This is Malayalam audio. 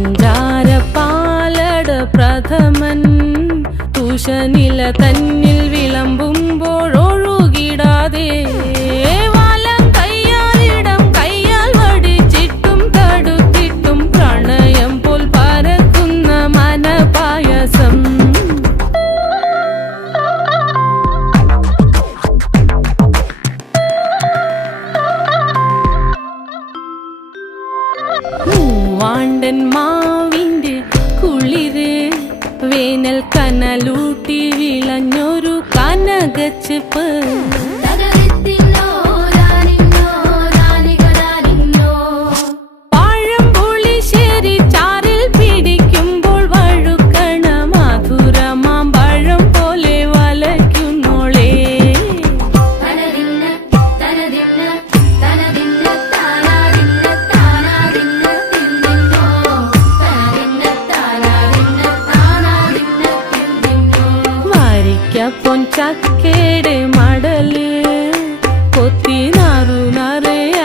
പഞ്ചാര പാലട പ്രഥമൻ. തുഷനില തന്നിൽ വിളമ്പുമ്പോഴൊഴുകിടാതെ മൂവാണ്ടൻ മാവിന്റെ കുളിര് വേനൽ കനലൂട്ടി വിളഞ്ഞൊരു കനകച്ചെപ്പ്. ಚಕ್ಕೆಡೆ ಮಾಡಲಿ ಕೊತ್ತಿನಾರು ನರೆಯ